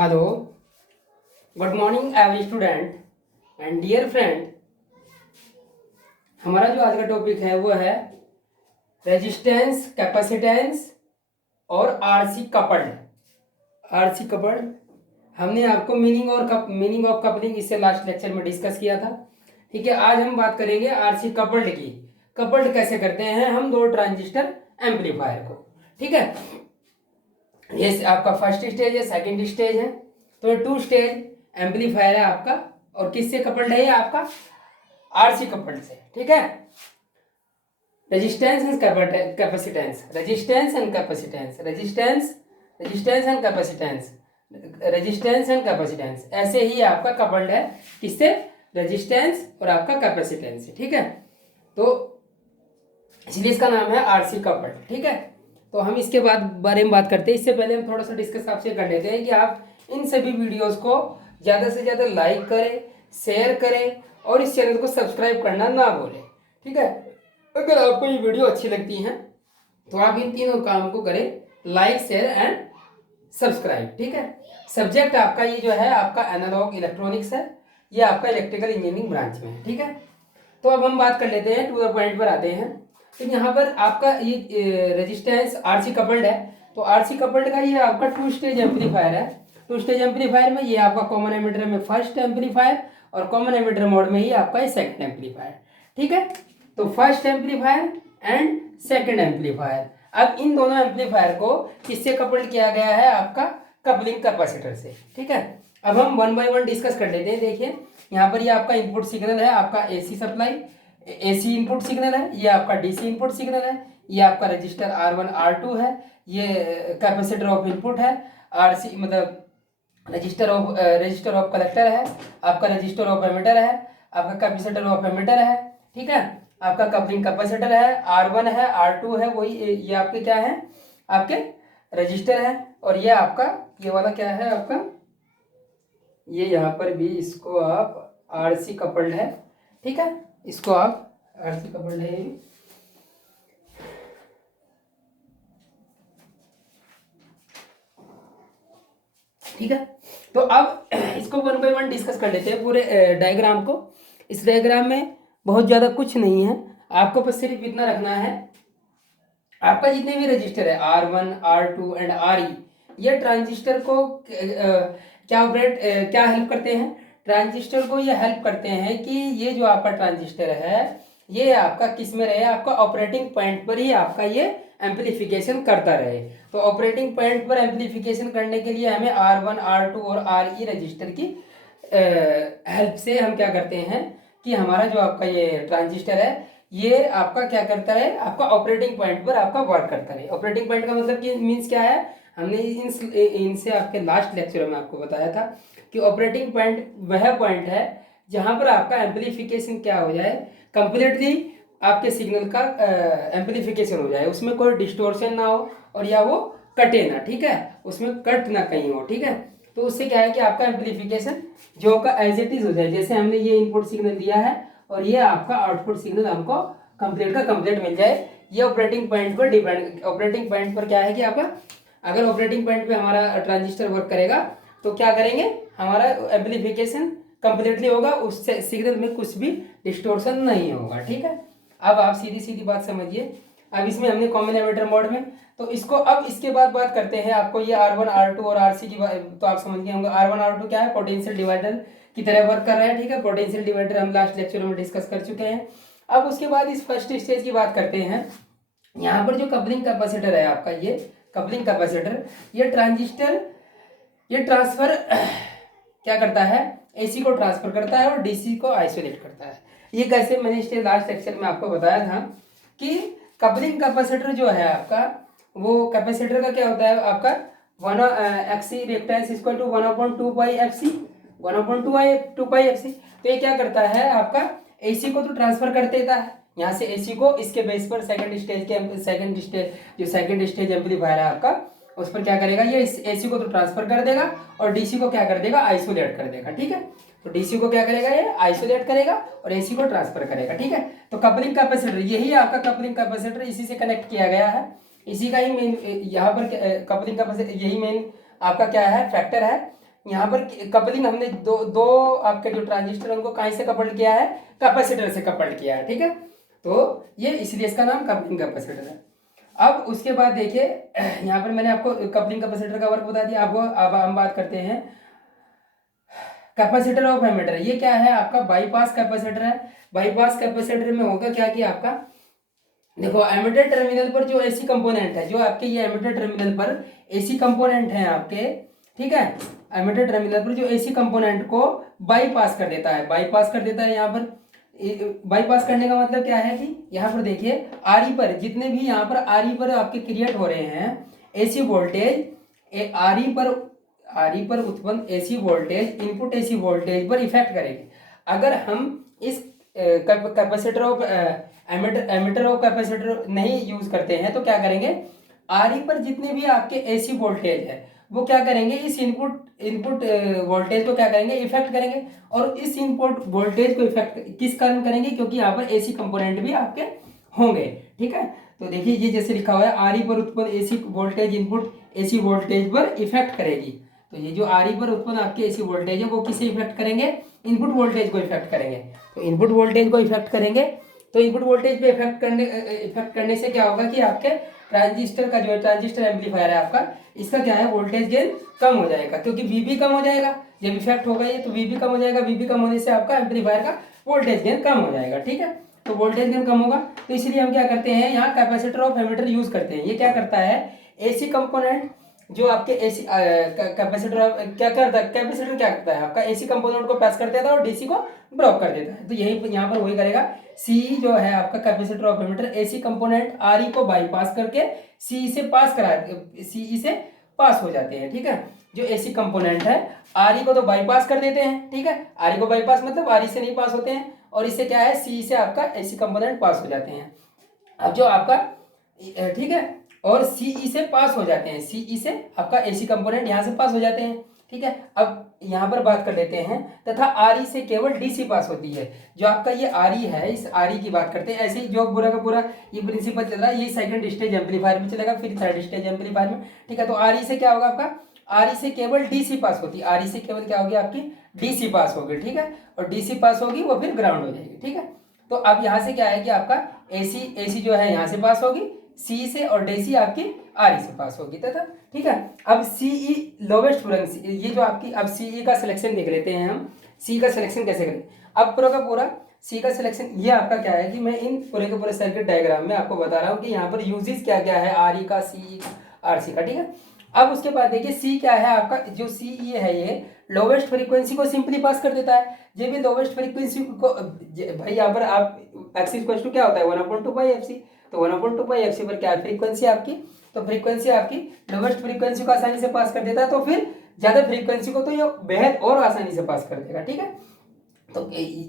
Hello, good morning every student and dear friend. हमारा जो आज का टॉपिक है वो है रेजिस्टेंस, कैपेसिटेंस और आरसी कपल्ड। आरसी कपल्ड हमने आपको मीनिंग ऑफ कपलिंग इससे लास्ट लेक्चर में डिस्कस किया था। ठीक है, आज हम बात करेंगे आरसी कपल्ड की। कपल्ड कैसे करते हैं हम दो ट्रांजिस्टर एम्पलीफायर को। ठीक है, ये आपका फर्स्ट स्टेज है, सेकंड स्टेज है, तो टू स्टेज एम्पलीफायर है आपका। और किससे कपल्ड है ये आपका? आरसी कपल्ड से। ठीक है, resistance and capacitance, resistance and capacitance, resistance and capacitance, resistance and capacitance, ऐसे ही आपका कपल्ड है। किससे? रेजिस्टेंस और आपका कैपेसिटेंस से। ठीक है, तो इसलिए इसका नाम है आरसी कपल्ड। ठीक है, तो हम इसके बाद बारे में बात करते हैं। इससे पहले हम थोड़ा सा डिस्कस आपसे कर लेते हैं कि आप इन सभी वीडियोस को ज़्यादा से ज़्यादा लाइक करें, शेयर करें और इस चैनल को सब्सक्राइब करना ना भूलें। ठीक है, अगर आपको ये वीडियो अच्छी लगती है तो आप इन तीनों काम को करें, लाइक, शेयर एंड सब्सक्राइब। ठीक है, सब्जेक्ट आपका ये जो है आपका एनालॉग इलेक्ट्रॉनिक्स है, ये आपका इलेक्ट्रिकल इंजीनियरिंग ब्रांच में है। ठीक है, तो अब हम बात कर लेते हैं, टू द पॉइंट पर आते हैं। तो यहाँ पर आपका ये रेजिस्टेंस आरसी कपल्ड है, तो आरसी कपल्ड का ये आपका टू स्टेज एम्पलीफायर है। टू स्टेज एम्पलीफायर में ये आपका कॉमन एमिटर में फर्स्ट एम्पलीफायर और कॉमन एमिटर मोड में ही आपका ये सेकंड एम्पलीफायर। ठीक है, तो first amplifier and second amplifier, अब इन दोनों एम्पलीफायर को किससे कपल्ड किया गया है? आपका कपलिंग कैपेसिटर से। ठीक है, अब हम वन बाय वन डिस्कस कर लेते हैं। देखिए, यहाँ पर ये आपका इनपुट सिग्नल है, आपका AC supply, AC input signal है, ये आपका डीसी इनपुट सिग्नल है, ये आपका रजिस्टर R1 R2 है, ये कैपेसिटर ऑफ इनपुट है, आरसी मतलब रजिस्टर ऑफ कलेक्टर है, आपका रजिस्टर ऑफ एमिटर है, आपका कैपेसिटर ऑफ एमिटर है। ठीक है, आपका कपलिंग कैपेसिटर है, R1 है, R2 है, वही ये आपके क्या है? आपके रजिस्टर है। और ये आपका ये वाला क्या है आपका? ये यहाँ पर भी इसको आप आरसी कपल्ड है। ठीक है, इसको आप आरसी कपल्ड है। ठीक है, तो अब इसको वन बाय वन डिस्कस कर लेते हैं पूरे डायग्राम को। इस डायग्राम में बहुत ज़्यादा कुछ नहीं है, आपको बस सिर्फ इतना रखना है, आपका जितने भी रजिस्टर है R1 R2 एंड RE, ये ट्रांजिस्टर को क्या हेल्प करते हैं? ट्रांजिस्टर को ये हेल्प करते हैं कि ये जो आपका ट्रांजिस्टर है ये आपका किस में रहे? आपका ऑपरेटिंग पॉइंट पर ही आपका ये एम्पलीफिकेशन करता रहे। तो ऑपरेटिंग पॉइंट पर एम्पलीफिकेशन करने के लिए हमें R1 R2 और RE रजिस्टर की हेल्प से हम क्या करते हैं कि हमारा जो आपका ये ट्रांजिस्टर है ये आपका क्या करता है? आपका ऑपरेटिंग पॉइंट पर आपका वर्क करता है। ऑपरेटिंग पॉइंट का मतलब कि मीन्स क्या है? हमने इनसे आपके लास्ट लेक्चर में आपको बताया था कि ऑपरेटिंग पॉइंट वह पॉइंट है जहां पर आपका एम्पलीफिकेशन क्या हो जाए, कंप्लीटली आपके सिग्नल का एम्पलीफिकेशन हो जाए, उसमें कोई डिस्टोर्शन ना हो और या वो कटे ना। ठीक है, उसमें कट ना कहीं हो। ठीक है, तो उससे क्या है कि आपका एम्पलीफिकेशन जो का एज इट इज हो जाए, जैसे हमने ये इनपुट सिग्नल दिया है और ये आपका आउटपुट सिग्नल हमको कंप्लीट का कंप्लीट मिल जाए। ये ऑपरेटिंग पॉइंट पर डिपेंड, ऑपरेटिंग पॉइंट पर क्या है कि आपका अगर ऑपरेटिंग पॉइंट पे हमारा ट्रांजिस्टर वर्क करेगा तो क्या करेंगे? हमारा एम्पलीफिकेशन कंप्लीटली होगा, उससे सिग्नल में कुछ भी डिस्टोर्शन नहीं होगा। ठीक है, अब आप सीधी सीधी बात समझिए। अब इसमें हमने कॉमन एमिटर मोड में, तो इसको अब इसके बाद बात करते हैं। आपको ये R1 R2 और RC की तो आप समझ गए होंगे। R1 R2 क्या है? पोटेंशियल डिवाइडर की तरह वर्क कर रहा है। ठीक है, पोटेंशियल डिवाइडर हम लास्ट लेक्चर में डिस्कस कर चुके हैं। अब उसके बाद इस फर्स्ट स्टेज की बात करते हैं। यहाँ पर जो कपलिंग कैपेसिटर है आपका, ये कपलिंग कैपेसिटर, ये ट्रांजिस्टर ये ट्रांसफर क्या करता है? एसी को ट्रांसफर करता है और डीसी को आइसोलेट करता है। ये कैसे? मैंने इसके लास्ट लेक्चर में आपको बताया था कि कपलिंग कैपेसिटर जो है आपका, वो कैपेसिटर का क्या होता है आपका? 1 XC reactance equal to 1/2 pi FC, 1/2 pi FC। तो ये क्या करता है आपका? एसी को तो ट्रांसफर कर देता है यहाँ से, एसी को इसके बेस पर सेकंड स्टेज एम्पलीफायर है आपका, उस पर क्या करेगा? ये इस एसी को तो ट्रांसफर कर देगा और डीसी को क्या कर देगा? आइसोलेट कर देगा। ठीक है, तो डीसी को क्या करेगा? ये आइसोलेट करेगा और एसी को ट्रांसफर करेगा। ठीक है, तो कपलिंग कैपेसिटर यही आपका कपलिंग कैपेसिटर इसी से कनेक्ट किया गया है, इसी का ही मेन यहाँ पर कपलिंग कैपेसिटर यही मेन आपका क्या है? फैक्टर है यहाँ पर कपलिंग हमने दो आपके जो ट्रांजिस्टर उनको कहाँ से कपल्ड किया है, कैपेसिटर से कपल्ड किया है, ठीक है। तो ये इसलिए इसका नाम कपलिंग कैपेसिटर है। अब उसके बाद देखिए यहाँ पर मैंने आपको कपलिंग कैपेसिटर का वर्क बता दिया। आपको अब हम बात करते हैं कैपेसिटर ऑफ एमीटर। ये क्या है आपका बाईपास कैपेसिटर है। बाईपास कैपेसिटर में होगा क्या कि आपका देखो एमीटर टर्मिनल पर जो एसी कंपोनेंट है, जो आपके ये एमीटर टर्मिनल पर एसी कंपोनेंट है आपके, ठीक है, एमीटर टर्मिनल पर जो एसी कंपोनेंट को बाईपास कर देता है, बाईपास कर देता है। यहाँ पर बाईपास करने का मतलब क्या है कि यहाँ पर देखिए आरई पर जितने भी यहाँ पर आरई पर आपके क्रिएट हो रहे हैं एसी वोल्टेज, आरई पर उत्पन्न AC voltage input AC voltage पर इफेक्ट करेगी। अगर हम इस capacitor of ammeter of capacitor नहीं यूज करते हैं तो क्या करेंगे, आरई पर जितने भी आपके एसी वोल्टेज है वो क्या करेंगे, इस इनपुट वोल्टेज को क्या करेंगे, इफेक्ट करेंगे। और इस इनपुट वोल्टेज को इफेक्ट किस कारण करेंगे, क्योंकि यहाँ पर एसी कंपोनेंट भी आपके होंगे, ठीक है। तो देखिए ये जैसे लिखा हुआ है आरई पर उत्पन्न AC voltage input AC voltage पर इफेक्ट करेगी। तो ये जो आरई पर उत्पन्न आपके एसी वोल्टेज है वो किसे इफेक्ट करेंगे, इनपुट वोल्टेज को इफेक्ट करेंगे। तो इनपुट वोल्टेज को इफेक्ट करेंगे, तो इनपुट वोल्टेज पे इफेक्ट करने से क्या होगा कि आपके ट्रांजिस्टर का जो ट्रांजिस्टर एम्पलीफायर है आपका, इसका क्या है वोल्टेज गेन कम हो जाएगा, क्योंकि वीबी कम हो जाएगा। जब इफेक्ट होगा ये तो वीबी कम हो जाएगा, वीबी कम होने से आपका एम्पलीफायर का वोल्टेज गेन कम हो जाएगा, ठीक है। तो वोल्टेज गेन कम होगा, तो इसलिए हम क्या करते हैं यहाँ कैपेसिटर ऑफ एमीटर यूज करते हैं। ये क्या करता है, एसी कंपोनेंट जो आपके एसी कैपेसिटर क्या करता है, कैपेसिटर क्या करता है आपका एसी कंपोनेंट को पास कर देता है और डीसी को ड्रॉप कर देता है। तो यही यहाँ पर वही करेगा। सी जो है आपका capacitor of ammeter AC component RE को बाईपास करके सी से पास करा, सी से पास हो जाते हैं, ठीक है। जो एसी कंपोनेंट है आरई को तो बाईपास कर देते हैं, ठीक है। आरई को बाईपास मतलब आरई से नहीं पास होते हैं, और इससे क्या है सी से आपका एसी कंपोनेंट पास हो जाते हैं। अब जो आपका ठीक है, और सीई से पास हो जाते हैं, सीई से आपका एसी कंपोनेंट यहाँ से पास हो जाते हैं, ठीक है। अब यहाँ पर बात कर लेते हैं तथा आरई से केवल डीसी पास होती है। जो आपका ये आरई है, इस आरई की बात करते हैं। ऐसे ही जो पूरा का पूरा ये प्रिंसिपल चल रहा है, ये सेकंड स्टेज एम्पलीफायर में चलेगा, फिर थर्ड स्टेज एम्पलीफायर में, ठीक है। तो आरई से क्या होगा आपका, आरई से केवल डीसी पास होती है, आरई से केवल क्या होगी आपकी डीसी पास होगी, ठीक है। और डीसी पास होगी वो फिर ग्राउंड हो जाएगी, ठीक है। तो अब यहाँ से क्या है कि आपका एसी जो है यहाँ से पास होगी सी से, और डीसी आपकी आरई से पास होगी तथा, ठीक है। अब सीई लोवेस्ट फ्रीक्वेंसी, ये जो आपकी, अब सीई का सिलेक्शन देख लेते हैं हम, सी का सिलेक्शन कैसे करें। अब पूरा का पूरा सी का सिलेक्शन ये आपका क्या है कि मैं इन पूरे के पूरे सर्किट डायग्राम में आपको बता रहा हूँ कि यहाँ पर यूजेस क्या क्या है आरई का, सी आरसी का, ठीक है। अब उसके बाद देखिए सी क्या है आपका, जो सी ये है ये लोवेस्ट फ्रीक्वेंसी को सिंपली पास कर देता है। ये भी लोवेस्ट फ्रीक्वेंसी को भाई यहाँ पर आप एक्स इक्वल टू क्या होता है 1/2 पाई एफ सी, तो 1/2 पाई एफ सी पर क्या है फ्रीक्वेंसी आपकी, तो फ्रीक्वेंसी आपकी लोवेस्ट फ्रीक्वेंसी को आसानी से पास कर देता है, तो फिर ज्यादा फ्रीक्वेंसी को तो ये बेहद और आसानी से पास कर देगा, ठीक है। तो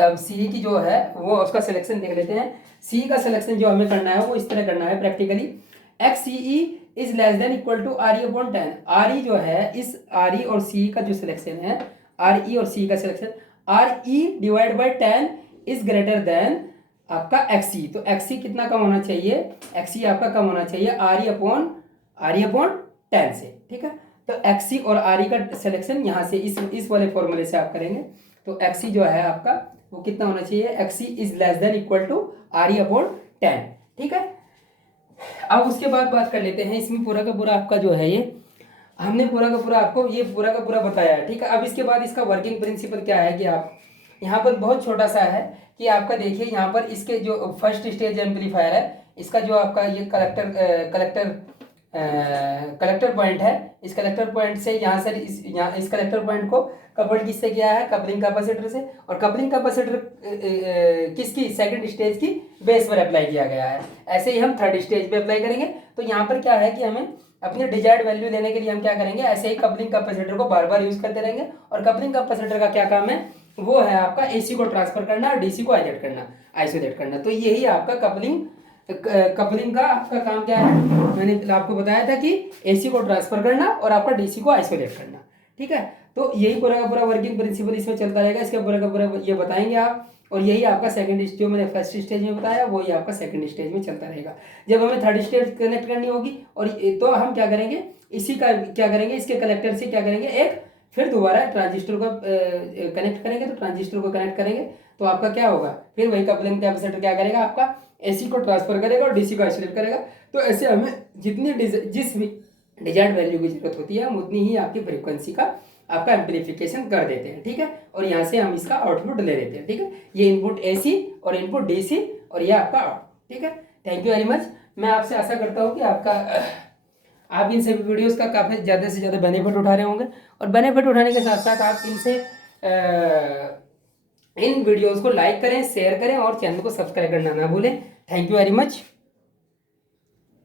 अब सी की जो है वो उसका सिलेक्शन देख लेते हैं। सी का सिलेक्शन जो हमें करना है वो इस तरह करना है practically, X C E is less than equal to R E upon 10। R E जो है इस आर ई और सी का जो सिलेक्शन है, आर ई और सी का selection, R E divide by 10 is greater than आपका एक्स ई। तो एक्स ई कितना कम होना चाहिए, एक्स ई आपका कम होना चाहिए आर ई अपॉन 10 से, ठीक है। तो एक्स ई और आर ई का सिलेक्शन यहाँ से इस वाले फॉर्मूले से आप करेंगे। तो एक्स ई जो है आपका वो कितना होना चाहिए, X E is less than equal to R E upon 10, ठीक है। अब उसके बाद बात कर लेते हैं, इसमें पूरा का पूरा आपका जो है ये हमने पूरा का पूरा आपको ये पूरा का पूरा बताया है, ठीक है। अब इसके बाद इसका वर्किंग प्रिंसिपल क्या है कि आप यहाँ पर बहुत छोटा सा है कि आपका देखिए यहाँ पर इसके जो फर्स्ट स्टेज एम्पलीफायर है, इसका जो आपका ये कलेक्टर पॉइंट है, इस कलेक्टर पॉइंट से यहाँ से इस कलेक्टर पॉइंट को कपल्ड किससे किया है, कपलिंग कैपेसिटर से। और कपलिंग कैपेसिटर किसकी, सेकंड स्टेज की बेस पर अप्लाई किया गया है। ऐसे ही हम थर्ड स्टेज पे अप्लाई करेंगे। तो यहाँ पर क्या है कि हमें अपनी डिजायर्ड वैल्यू लेने के लिए हम क्या करेंगे, ऐसे ही कपलिंग कैपेसिटर को बार बार यूज करते रहेंगे। और कपलिंग कैपेसिटर का क्या काम है, वो है आपका एसी को ट्रांसफर करना और डीसी को आइसोलेट करना। तो यही आपका कपलिंग का आपका काम क्या है, मैंने आपको बताया था कि एसी को ट्रांसफर करना और आपका डीसी को आइसोलेट करना, ठीक है। तो यही पूरा का पूरा वर्किंग प्रिंसिपल इसमें चलता रहेगा, इसका पूरा का पूरा ये बताएंगे आप। और यही आपका सेकंड स्टेज, जो मैंने फर्स्ट स्टेज में बताया वही आपका सेकंड स्टेज में चलता रहेगा। जब हमें थर्ड स्टेज कनेक्ट करनी होगी और तो हम क्या करेंगे, इसी का क्या करेंगे, इसके कलेक्टर से क्या करेंगे, एक फिर दोबारा ट्रांजिस्टर को कनेक्ट करेंगे, तो ट्रांजिस्टर को कनेक्ट करेंगे तो आपका क्या होगा, फिर वही कपलिंग कैपेसिटर क्या करेगा, आपका एसी को ट्रांसफर करेगा और डीसी को आइसोलेट करेगा। तो ऐसे हमें जितनी जिस भी डिजायर्ड वैल्यू की जरूरत होती है हम उतनी ही आपकी फ्रीक्वेंसी का आपका एम्पलीफिकेशन कर देते हैं, ठीक है। और यहाँ से हम इसका आउटपुट ले लेते हैं, ठीक है। ये इनपुट एसी और इनपुट डीसी और ये आपका आउटपुट, ठीक है। Thank you very much. मैं आपसे आशा करता हूँ कि आप इन सभी वीडियोस का काफ़ी ज़्यादा से ज़्यादा बेनिफिट उठा रहे होंगे, और बेनिफिट उठाने के साथ साथ आप इनसे इन वीडियोस को लाइक करें, शेयर करें और चैनल को सब्सक्राइब करना ना भूलें। Thank you very much.